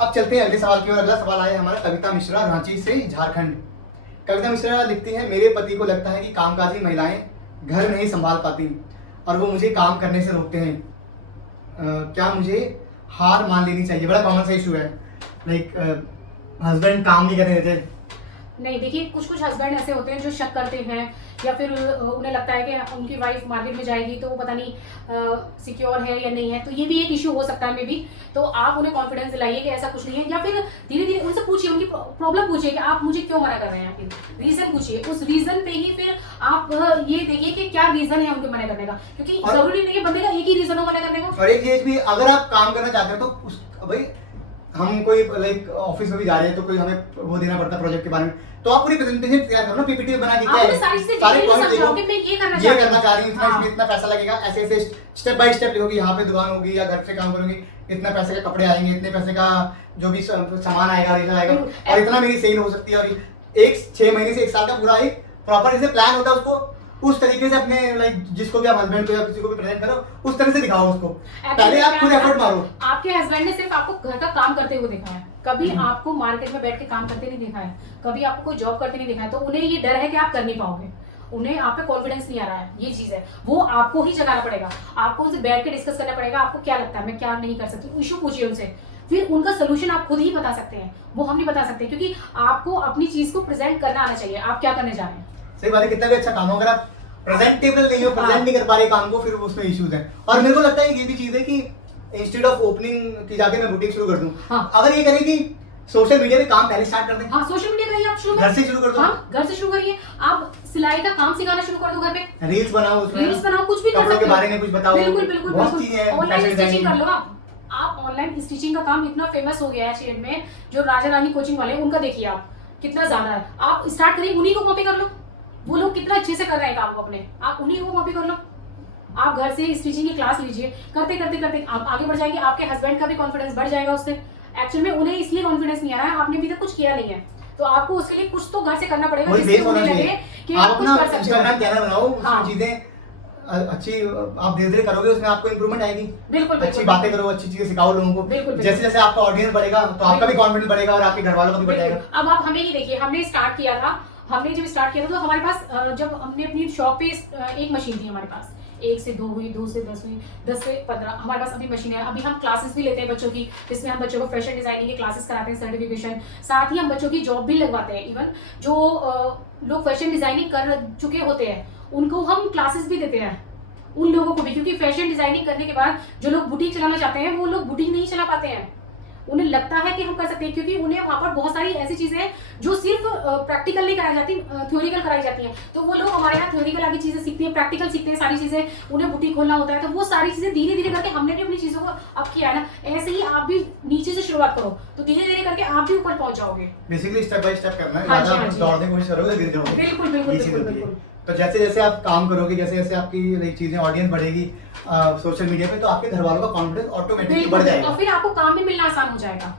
अब चलते हैं अगले सवाल की ओर। अगला सवाल आया हमारा कविता मिश्रा, रांची से, झारखंड। कविता मिश्रा लिखती हैं, मेरे पति को लगता है कि कामकाजी महिलाएं घर नहीं संभाल पाती और वो मुझे काम करने से रोकते हैं। क्या मुझे हार मान लेनी चाहिए? बड़ा कॉमन सा इशू है, लाइक हस्बैंड काम नहीं करने देते। नहीं, देखिए कुछ कुछ हस्बैंड ऐसे होते हैं जो शक करते हैं या फिर उन्हें लगता है कि उनकी वाइफ मार्केट में जाएगी तो वो पता नहीं सिक्योर है या नहीं है, तो ये भी एक इशू हो सकता है मे बी। तो आप उन्हें कॉन्फिडेंस दिलाइए कि ऐसा कुछ नहीं है, या फिर धीरे धीरे उनसे पूछिए, उनकी प्रॉब्लम पूछिए कि आप मुझे क्यों मना कर रहे हैं, फिर रीजन पूछिए। उस रीजन पे ही फिर आप ये देखिए कि क्या रीजन है उनके मना करने का, क्योंकि जरूरी नहीं है बंदे का एक ही रीजन हो मना करने का। और एक चीज भी, अगर आप काम करना चाहते हो तो उस भाई हम कोई लाइक ऑफिस में भी जा रहे हैं तो कोई हमें वो देना पड़ता है प्रोजेक्ट के बारे में, तो आप पूरी प्रेजेंटेशन तैयार करो ना, पीपीटी बना के, क्या है सारे पॉइंट देखो, ये करना चाह रही हूँ, इसमें इतना पैसा लगेगा, ऐसे ऐसे स्टेप बाय स्टेप लिखोगे, यहाँ पे दुकान होगी या घर से काम करूंगी, इतना पैसे के कपड़े आएंगे, इतने पैसे का जो भी सामान आएगा और इतना मेरी सेल हो सकती है, और एक 6 महीने से 1 साल का पूरा एक प्रॉपर जैसे प्लान होता है उसको उस तरीके से अपने लाइक जिसको भी आप हस्बैंड को या किसी को भी प्रेजेंट करो उस तरह से दिखाओ उसको। पहले आप खुद एफर्ट मारो। आपके हस्बैंड ने सिर्फ आपको घर का काम करते हुए देखा है, कभी आपको मार्केट में बैठ के काम करते नहीं देखा है, कभी आपको कोई जॉब करते नहीं देखा है, तो उन्हें ये डर है कि आप कर नहीं पाओगे, उन्हें आप पे कॉन्फिडेंस नहीं आ रहा है, ये चीज है, वो आपको ही जगाना पड़ेगा, आपको उनसे बैठ के डिस्कस करना पड़ेगा, आपको क्या लगता है मैं क्या नहीं कर सकती, इशू पूछिए उनसे, फिर उनका सोल्यूशन आप खुद ही बता सकते हैं, वो हम नहीं बता सकते, क्योंकि आपको अपनी चीज को प्रेजेंट करना आना चाहिए, आप क्या करने जा रहे हैं। सही बात है, कितना भी अच्छा काम हो, अगर आप प्रेजेंटेबल नहीं हो, प्रेजेंट नहीं कर पा रहे काम को, फिर उसमें इश्यूज है। और मेरे को लगता है ये भी चीज है कि इंस्टेड ऑफ ओपनिंग की जाके मैं बुटीक शुरू कर दूं, अगर ये करें कि सोशल मीडिया पे काम पहले स्टार्ट कर दें। हाँ, सोशल मीडिया करिए, आप शुरू घर से शुरू कर दो। हाँ, घर से शुरू करिए, आप सिलाई का काम सिखाना शुरू कर दो घर पे, रील्स बनाओ, उसमें रील्स बनाओ, कुछ भी कर सकते हो, के बारे में कुछ बताओ, बिल्कुल बिल्कुल बहुत चीजें हैं, ऑनलाइन स्टिचिंग कर लो आप ऑनलाइन स्टिचिंग का काम इतना फेमस हो गया है चीन में, जो राजा रानी कोचिंग वाले उनका देखिए आप कितना ज्यादा है, आप स्टार्ट करिए, उन्हीं को कॉपी कर लो, वो लोग कितना अच्छे से कर रहे हैं काम को अपने, आप उन्हीं को कॉपी कर लो, आप घर से स्टिचिंग की क्लास लीजिए, करते करते करते आप आगे बढ़ जाएंगे, आपके हस्बैंड का भी कॉन्फिडेंस बढ़ जाएगा उससे। एक्चुअल में उन्हें इसलिए कॉन्फिडेंस नहीं आ रहा है, आपने अभी तक कुछ किया नहीं है, तो आपको उसके लिए कुछ तो घर से करना पड़ेगा, जिससे उन्हें लगे कि आप कुछ कर सकते हो। इंस्टाग्राम चैनल बनाओ, उसमें चीजें अच्छी आप धीरे धीरे करोगे, उसमें आपको इंप्रूवमेंट आएगी। बिल्कुल, अच्छी बातें करो, अच्छी चीजें सिखाओ लोगों को, जैसे जैसे आपका ऑडियंस बढ़ेगा तो आपका भी कॉन्फिडेंस बढ़ेगा और आपके घर वालों का भी बढ़ेगा। अब आप हमें ही देखिए, हमने जब स्टार्ट किया था तो हमारे पास जब हमने अपनी शॉप पे एक मशीन थी हमारे पास, 1 से 2 हुई, 2 से 10 हुई, 10 से 15 हमारे पास अभी मशीन है। अभी हम क्लासेस भी लेते हैं बच्चों की, जिसमें हम बच्चों को फैशन डिजाइनिंग की क्लासेस कराते हैं, सर्टिफिकेशन, साथ ही हम बच्चों की जॉब भी लगवाते हैं। इवन जो लोग फैशन डिजाइनिंग कर चुके होते हैं उनको हम क्लासेस भी देते हैं, उन लोगों को भी, क्योंकि फैशन डिजाइनिंग करने के बाद जो लोग बुटीक चलाना चाहते हैं वो लोग बुटीक नहीं चला पाते हैं, उन्हें लगता है कि हम कर सकते हैं, क्योंकि उन्हें वहां पर बहुत सारी ऐसी चीजें हैं जो सिर्फ प्रैक्टिकल नहीं कराई जाती, थ्योरिकल कराई जाती हैं, तो वो लोग हमारे यहाँ थ्योरिकल आगे चीजें सीखते हैं, प्रैक्टिकल सीखते हैं, सारी चीजें, उन्हें बुटीक खोलना होता है, तो वो सारी चीजें धीरे धीरे करके हमने भी अपनी चीजों को अब किया है ना, ऐसे ही आप भी नीचे से शुरुआत करो तो धीरे धीरे करके आप भी ऊपर पहुंच जाओगे। बेसिकली स्टेप बाय स्टेप करना है, ज्यादा दौड़ने की कोशिश करोगे गिर जाओगे। बिल्कुल बिल्कुल बिल्कुल। तो जैसे जैसे आप काम करोगे, जैसे जैसे आपकी लाइक चीजें ऑडियंस बढ़ेगी सोशल मीडिया पे, तो आपके घर वालों का कॉन्फिडेंस ऑटोमेटिकली बढ़ जाएगा और फिर आपको काम भी मिलना आसान हो जाएगा।